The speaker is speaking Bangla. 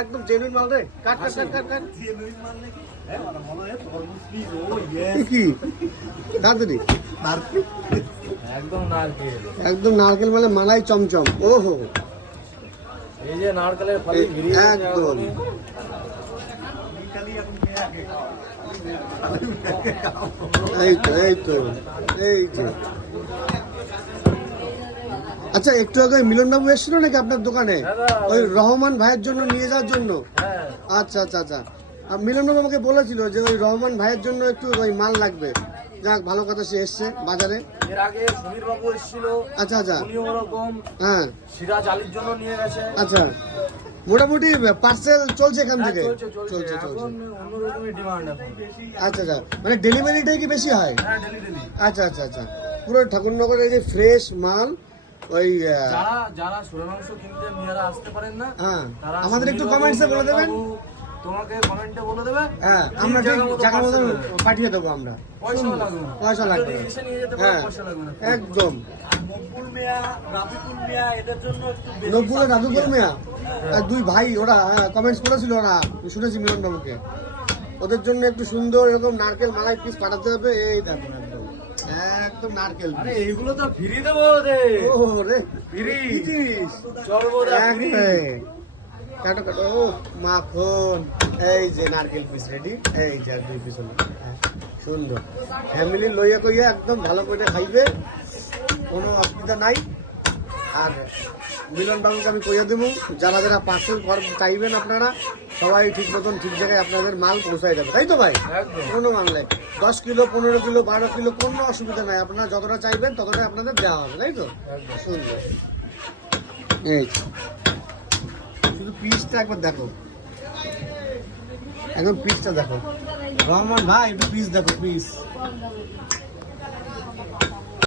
একদম জেনুইন মাল রে। কাট কাট কাট কাট কাট। জেনুইন মাল নাকি? হ্যাঁ মানে মনে হয় তরমুজ পিস। ও ইয়েস। কি দাদুরি একদম নারকেল। একদম নারকেল মানে মালাই চমচম। ওহো এই যে নারকেলের ফালি ঘিরে একদম খালি এখন কে আগে খাও? এই তো এই তো এই তো। আচ্ছা একটু আগে মিলন বাবু এসেছিল নাকি আপনার দোকানে ওই রহমান ভাইয়ের জন্য নিয়ে যাওয়ার জন্য? হ্যাঁ আচ্ছা আচ্ছা আচ্ছা। আর মিলন বাবু আমাকে বলেছিল যে ওই রহমান ভাইয়ের জন্য একটু ওই মাল লাগবে। যাক ভালো কথা, সে এসছে বাজারে। এর আগে সমীর বাবু এসেছিল। আচ্ছা আচ্ছা উনি ওরকম হ্যাঁ সিরাজ আলীর জন্য নিয়ে গেছে। আচ্ছা মোটামুটি পার্সেল চলছে এখান হ্যাঁ, থেকে? চলছে চলছে এখন অন্যরকমই ডিমান্ড এখন। আচ্ছা আচ্ছা মানে ডেলিভারিটাই কি বেশি হয়? হ্যাঁ ডেলি ডেলি। আচ্ছা আচ্ছা আচ্ছা পুরো ঠাকুরনগরের যে ফ্রেশ মাল ওই যারা যারা ছোট মাংস কিনতে মেয়েরা আসতে পারেন না, হ্যাঁ তারা আমাদের একটু সমীর কমেন্টসে বাবু, বলে দেবেন। বাবু, তোমাকে কমেন্টে বলে দেবে। হ্যাঁ ঠিক আমরা ঠিক জায়গা মতো জায়গা মতো parcel হয়ে যাবে। পাঠিয়ে দেবো আমরা। পয়সাও লাগবে না। পয়সা লাগবে যদি না। এসে নিয়ে যেতে পারো, হ্যাঁ পয়সা লাগবে না। একদম। আর মকবুল মিয়া, রাফিকুল মিয়া এদের জন্য একটু বেশি নব্বুল আর রাজুকুল subsidy মিয়া আর দুই ভাই ওরা কমেন্টস করেছিল, ওরা শুনেছি মিলন বাবুকে। ওদের জন্য একটু সুন্দর এরকম নারকেল মালাই পিস পাঠাতে হবে। এই দেখো একদম একদম নারকেল আরে এইগুলো তো ফ্রি দেবো রে। ও রে ফ্রি কি জিনিস? সর্বদা ফ্রি। কাটো কাটো ও মাখন। এই যে নারকেল পিস রেডি, এই যে আর দুই পিস হলো। হ্যাঁ, সুন্দর ফ্যামিলি লইয়া কইয়া একদম ভালো করে খাইবে, কোনো অসুবিধা নাই। আর মিলন বাবুকে আমি কইয়া দেবো, যারা যারা পার্সেল চাইবেন আপনারা সবাই ঠিক মতন ঠিক জায়গায় আপনাদের মাল পৌঁছাই যাবে, তাই তো ভাই? একদম। কোনো মামলে 10 কিলো 15 কিলো 12 কিলো কোনো অসুবিধা নাই, আপনারা যতটা চাইবেন ততটাই আপনাদের দেওয়া হবে, তাই তো? একদম। সুন্দর। এই শুধু পিসটা একবার দেখো, একদম পিসটা দেখো রহমান ভাই, একটু পিস দেখো পিস।